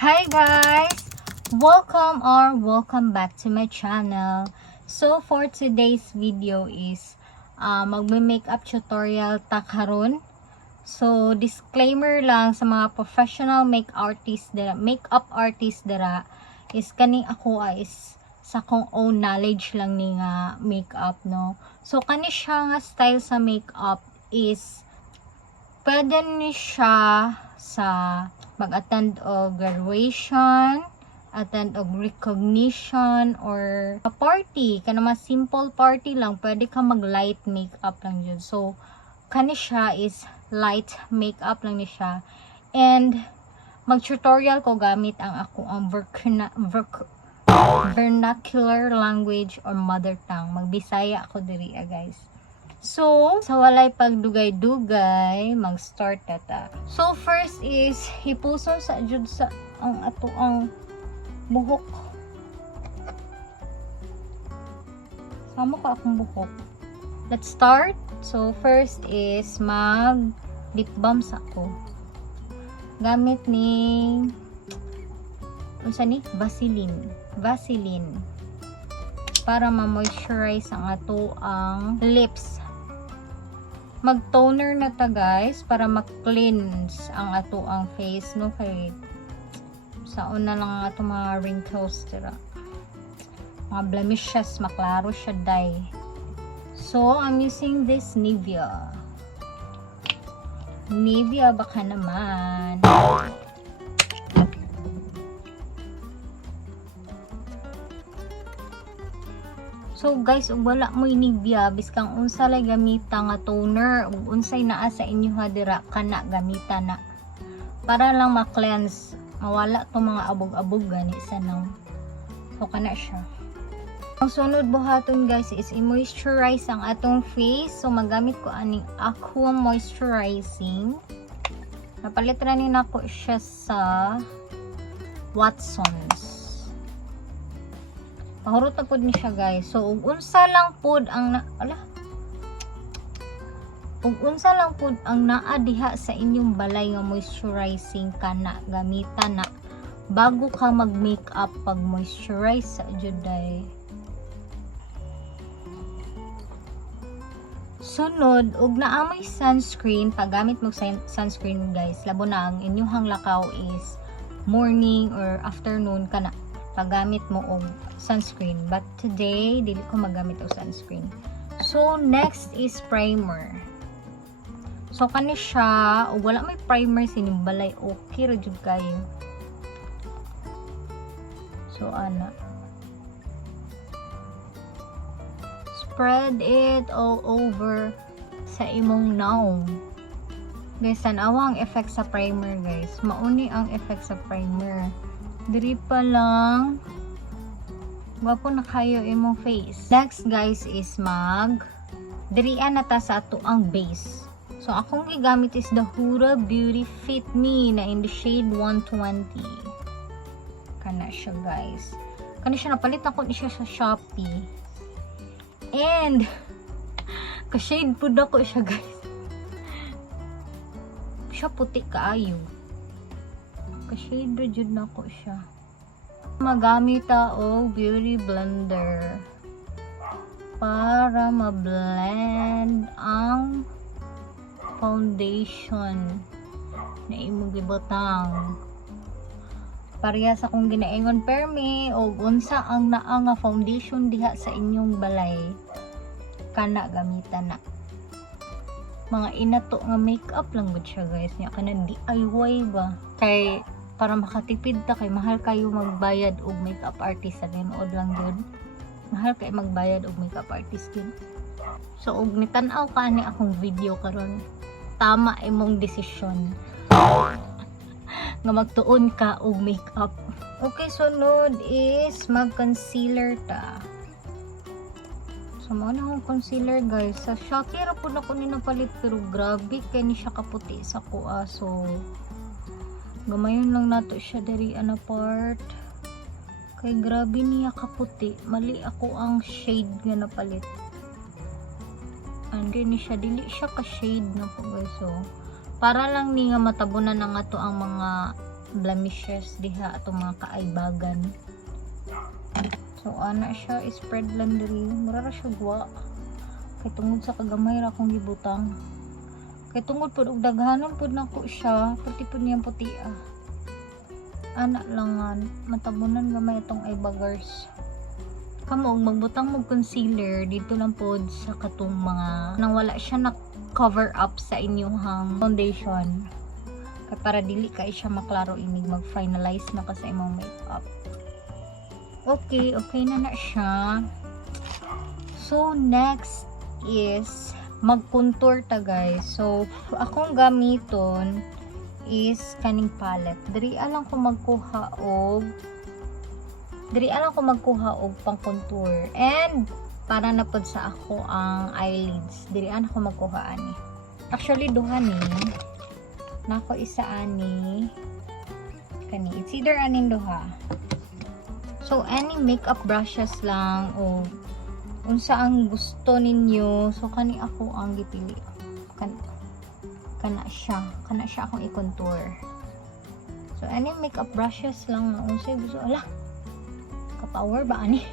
Hi guys! Welcome back to my channel. So for today's video is magme-makeup tutorial ta karon. So disclaimer lang sa mga professional makeup artist dira is kani ako is sa kong own knowledge lang ni nga makeup, no. So kani siya nga style sa makeup is pwede ni siya sa mag-attend og graduation, attend og recognition, or a party, kana mga simple party lang, pwede ka mag light makeup lang yun. So kani siya is light makeup lang ni siya, and mag tutorial ko gamit ang ako ang vernacular language or mother tongue. Magbisaya ako diri guys. So, sa walay pagdugay-dugay, mag-start na ta. So, first is, hipuson sa jud sa ang ato ang buhok. Sama ka akong buhok. Let's start. So, first is, mag-lip balm sa ako. Gamit ni, unsa ni? Vaseline. Para ma-moisturize ang ato ang lips. Mag-toner na ta guys para ma-cleanse ang ato ang face, no, kay saon na lang ang ato mga wrinkles dira, mga blemishes, maklaro siya dye. So I'm using this Nivea baka naman. So guys, ug wala mo Nivea, biskang unsa lay gamita nga toner ug unsay naa sa inyo dira, kana gamita na para lang ma-cleanse, mawala to mga abog-abog gani sa nang. So kana siya. Ang sunod buhaton guys is i-moisturize ang atong face. So magamit ko aning Aqua Moisturizing. Napalit ra ni nako siya sa Watsons. Pahurot na pod ni siya guys. So ug unsa lang pod ang naa diha sa inyong balay nga moisturizing kana gamita na bago ka mag makeup, pag moisturize sa juday. Sunod, ug naa may sunscreen, paggamit mo sunscreen guys, labo na ang inyong lakaw is morning or afternoon kana paggamit mo og sunscreen, but today dili ko magamit og sunscreen. So next is primer. So kani siya, ug wala may primer sinimbalay, okay ra jud kayo. So ana, spread it all over sa imong naong. Guys, tanawa ang effect sa primer guys. Mauni ang effect sa primer. Diri pa lang wapo na kayo imong face. Next guys is dirian na ta sa ato ang base. So akong gigamit is the Huda Beauty Fit Me na in the shade 120. Kana siya guys. Kana siya, napalit ako ni siya sa Shopee. And ka-shade pud ako siya guys. Siya puti kaayo. Ka-shade ra jud nako siya. Magamit o beauty blender para ma-blend ang foundation na imong gibutang. Pareha sa akong ginaingon permi o unsa ang naa nga foundation diha sa inyong balay, kana gamitan na. Mga inato nga makeup lang gud siya guys, nya kana DIY ba, kay para makatipid ta, kay mahal kayo magbayad og makeup artist sa tinuod lang gud. Mahal kay magbayad og makeup artist gud. So og nitan-aw ka ani akong video karon, tama imong desisyon nga magtuon ka og makeup. Okay, sunod is mag-concealer ta. So mao na akong concealer guys. Sa Shopee ra pud ako ni napalit, pero grabe kay ni siya kaputi sa kuha. So gamayon lang nato siya diri ana part. Kay grabe niya kaputi. Mali ako ang shade nga napalit. And ni siya, dili siya ka shade na po guys. So para lang ni nga matabunan na nga to ang mga blemishes diha atong mga kaaybagan. So ana siya, spread lang diri. Mura ra siya guwa. Kay tungod sa kagamay ra akong gibutang. Kay tungod pud og daghanon pud nako siya, puti pud niyang puti ah. Ana langan, matabunan gamay itong eyebaggers. Kamo magbutang mo concealer dito lang pod sa katong mga nang wala siya na cover up sa inyong foundation. Kay para dili kay siya maklaro inig mag-finalize na ka sa imong makeup. Okay na siya. So next is mag-contour ta guys. So akong gamiton is kaning palette. Diri alang ko magkuha og pang-contour. And para na pod sa ako ang eyelids. Diri ana ko magkuha ani. Actually duha ni. Nako isa ani. Kani it's either anin duha. So any makeup brushes lang o unsa ang gusto ninyo. So kani ako ang gipili. Kana siya akong i-contour. So any makeup brushes lang na unsay gusto. Ala, ka-power ba ani?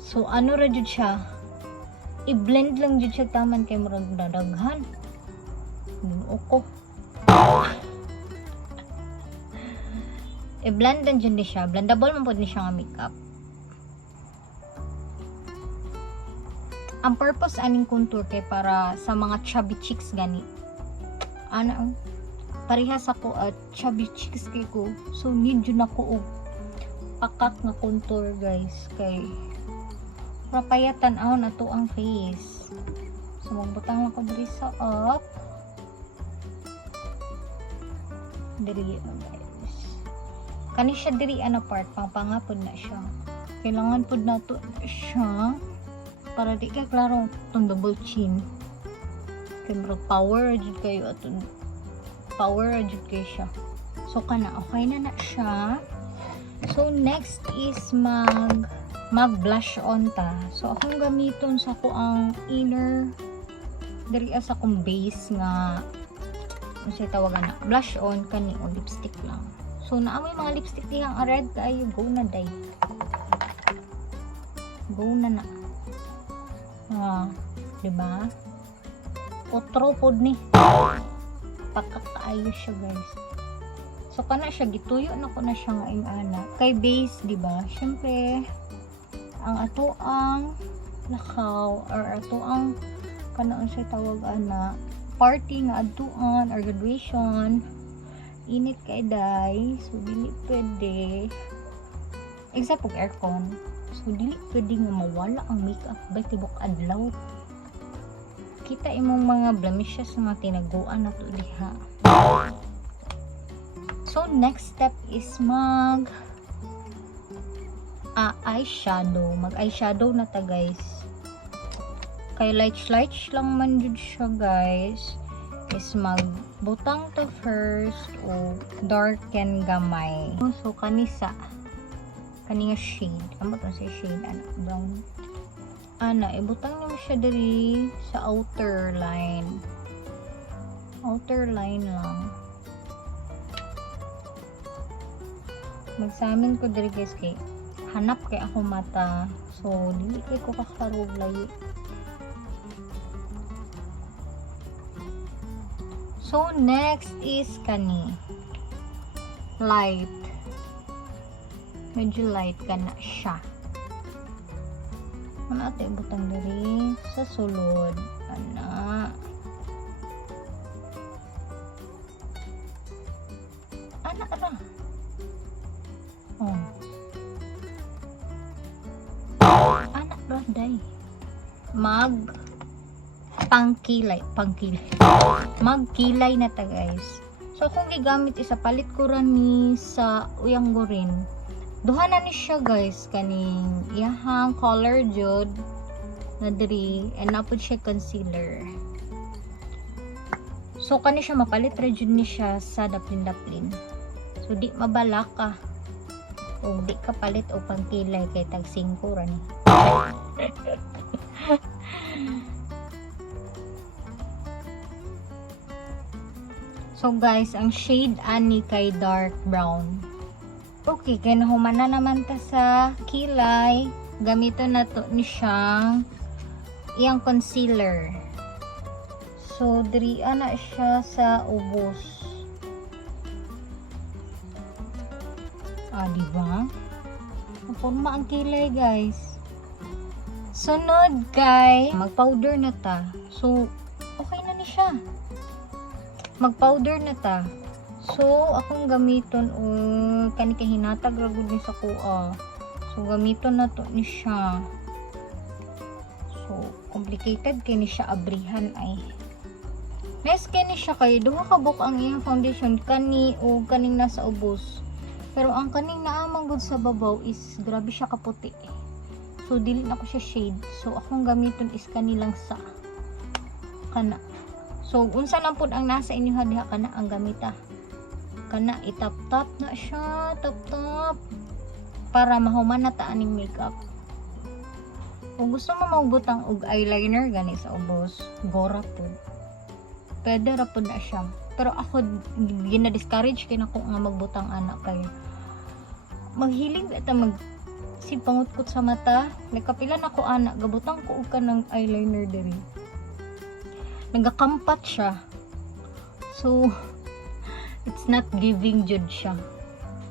So ano ra jud siya, i-blend lang jud siya taman kay murag dadaghan. Uko. I-blend lang jud ni siya, blendable man pud ni siya nga makeup. Ang purpose aning contour kay para sa mga chubby cheeks gani. Ana parehas ako at chubby cheeks kay ko. So need yun ako og pakak nga contour guys kay papayatan ahon ato ang face. So magbutang lang ko diri sa up. Diri guys. Kani siya diri ana part pangpangapod na siya. Kailangan pud nato siya para di kay klaro itong double chin. Kaya power jud kayo atong power jud kay siya. So kana okay na siya. So next is mag blush on ta. So akong gamiton sa ko ang inner diri sa akong base nga unsay tawagan na blush on kani o lipstick lang. So naamoy mga lipstick dihang red kayo, go na day. Go na na. Diba? Otro pod ni. Pakakaayo siya guys. So kana siya gituyo na ko na siya nga ana. Kay base, diba? Syempre ang ato ang lakaw or ato ang kanaon siya tawag ana party nga adtuan or graduation. Init kay day. So dili pwede. Except og aircon. So dili pwede nga mawala ang makeup by tibok adlaw. Kita imong mga blemishes nga tinaguan nato diha. So next step is mag eyeshadow. Mag eyeshadow na ta guys. Kay light lang man jud siya guys. Is magbutang to first o darken gamay. So kanisa kani nga shade, amo to sa shade ana brown. Ana ibutang niyo siya diri sa outer line. Outer line lang. Magsamin ko diri guys kay hanap kay ako mata. So dili kay ko kakarog layo. So next is kani light. Medyo light ka na siya. Ano ate butang diri sa sulod. Ana. Ana ra. Oh. Ana ra day. Pangkilay. Magkilay na ta guys. So kung gigamit isa palit ko ra ni sa uyang gurin. Duha na ni siya guys kaning iyahang color jud na diri and napod siya concealer. So kani siya mapalit ra jud ni siya sa daplin. So di mabalak ka. O di ka palit o pangkilay kay tag 5 ra ni. So So guys, ang shade ani kay dark brown. Okay, kaya nahuman na naman ta sa kilay. Gamito na to ni siyang iyang concealer. So, diri na siya sa ubos. Diba? Naporma ang kilay, guys. Sunod, guys. Mag-powder na ta. So, okay na ni siya. Mag-powder na ta. So, akong gamiton kani kay hinatag ra gud ni sa kuha. So, gamiton na to ni siya. So, complicated kay ni siya abrihan ay. Next kay ni siya kay duha ka buok ang iyang foundation kani o kaning nasa ubos. Pero ang kaning naamang gud sa babaw is grabe siya kaputi. So, dili na ko siya shade. So, akong gamiton is kanilang sa kana. So, unsa lang pud ang nasa inyo diha kana ang gamita. Kana itap-tap na siya, tap-tap para mahuman na ta aning makeup. Kung gusto mo magbutang og eyeliner gani sa ubos, gora pud. Pwede ra pud na siya. Pero ako gina-discourage kay nako nga magbutang anak kay maghilig ta mag sipangutkot sa mata. Nagkapila na ko anak gabutang ko og kanang eyeliner diri. Nagakampat siya. So it's not giving jud siya.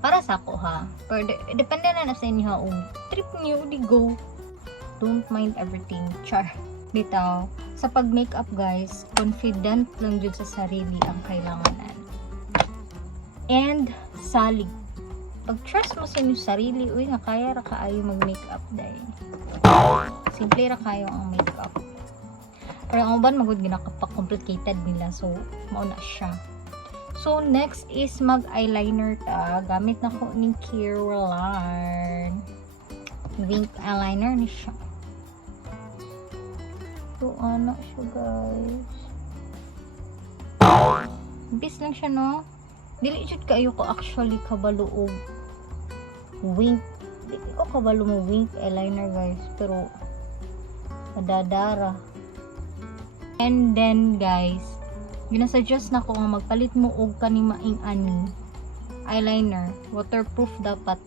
Para sa ako ha. Pero depende na sa inyo ha. Trip niyo, di go. Don't mind everything. Char. Bitaw. Sa pag-makeup guys, confident lang jud sa sarili ang kailanganan. And salig. Pag-trust mo sa inyo sarili, uy nga kaya ra kaayo mag-makeup dahil. Simple ra kayo ang makeup. Pero ang uban magud ginaka-complicated nila. So, mao na siya. So, next is mag-eyeliner ta. Gamit na ko ng Caroline. Wink eyeliner ni siya. So, ano siya, guys. Bis lang siya, no? Dili jud kayo ko actually kabalo og wink. Dili ko kabalo mo wink eyeliner, guys. Pero, madadara. And then, guys, ginasuggest na ko nga magpalit mo og kaning maing ani eyeliner, waterproof dapat.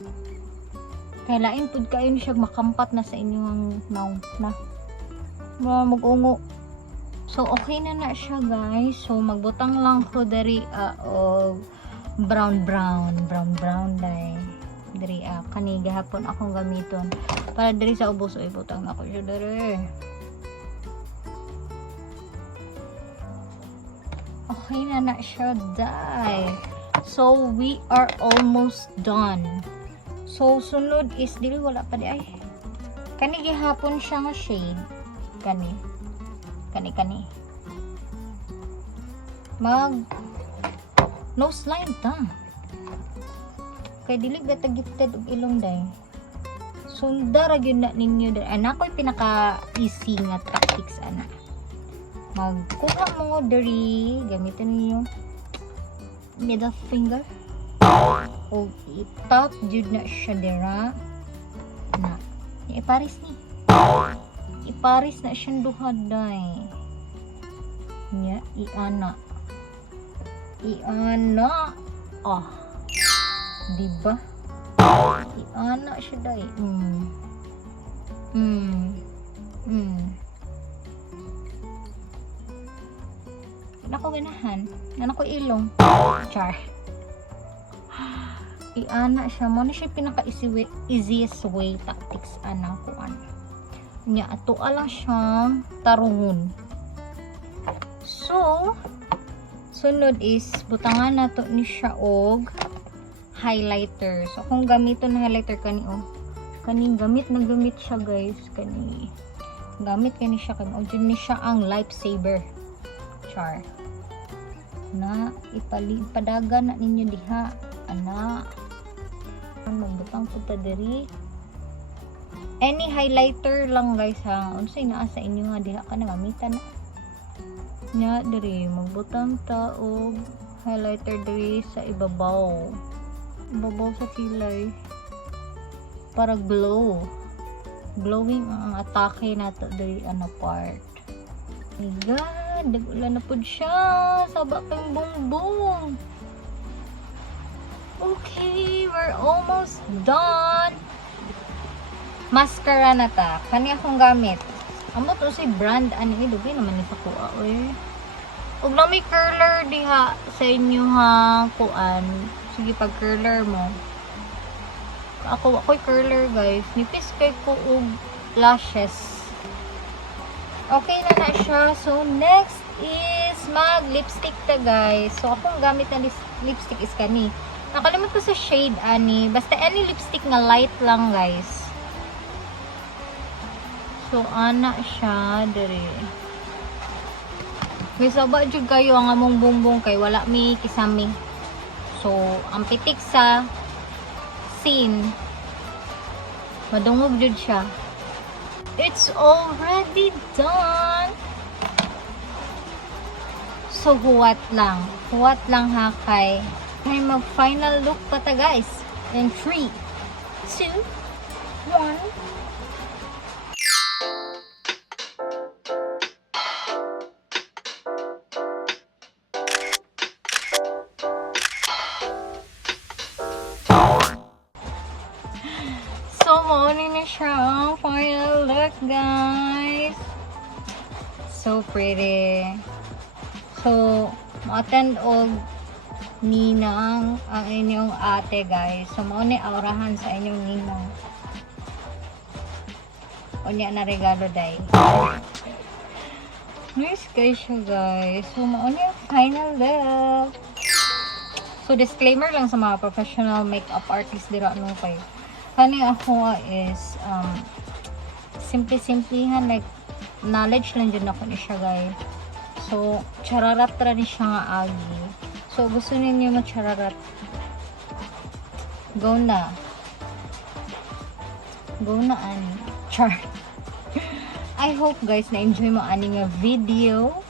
Kaya lain pud kayo ni siya makampat na sa inyong mouth na. Magungo. So okay na na siya guys. So magbutang lang ko dari og brown dai. Dari kani gahapon akong gamiton para diri sa ubos oy butang na ko siya dari. Okay na na siya, dai. So, we are almost done. So, sunod is, dili wala pa di ay. Kani gihapon siya nga shade. Kani. Mag nose line ta. Kay dili gata gifted og ilong dai. Sunda ra gyud na ninyo dai. Ana ko'y pinaka easy nga tactics ana. Magkuha mo diri, gamitin niyo middle finger o itap jud na siya dira na iparis na siya duha day nya iana diba iana siya day Nako ganahan. Nako ilong. Char. Iana siya. Mo na siya pinaka-easiest way tactics ana ko ana. Nya ato lang siyang tarungon. So, sunod is butangan na to ni siya og highlighter. So, kung gamiton na highlighter kani kaning gamit siya guys. Gamit kani siya kay mo ni siya ang lifesaver. Char. Na ipadaga na ninyo diha ana magbutang pud ta diri any highlighter lang guys ha unsay naa sa inyo nga diha ka gamitan nya diri magbutang ta og highlighter diri sa ibabaw sa kilay para glowing ang atake nato diri ana part. Guys, Dagula na po siya. Saba pa yung bongbong. Okay, we're almost done. Mascara na ta. Kani akong gamit. Amo to si brand ani dugay naman ni sa kuha oy. Ug na may curler diha sa inyo ha kuan. Sige pag curler mo. Ako'y curler guys. Nipis kay ko og lashes. Okay na siya. So next is mag lipstick ta guys. So akong gamit na lipstick is kani. Nakalimot ko sa shade ani. Basta any lipstick na light lang guys. So ana siya dere. May saba jud kayo ang among bumbong kay wala mi kisame. So ang pitik sa scene madungog jud siya. It's already done. So huwat lang ha kay mag final look pa ta guys. In 3, 2, 1. So mauni na siya ang final look guys. So pretty. So ma-attend og ninang ang inyong ate guys. So mauni aurahan sa inyong ninang. Unya na regalo day. Nice guys siya guys. So mauni ang final look. So disclaimer lang sa mga professional makeup artist dira no kay. Kani ako is simple-simplihan like knowledge lang dyan ako ni siya guys. So chararat ra ni siya nga agi. So gusto ninyo machararat. Go na. Go na ani. Char. I hope guys na enjoy mo ani nga video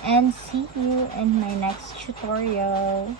and see you in my next tutorial.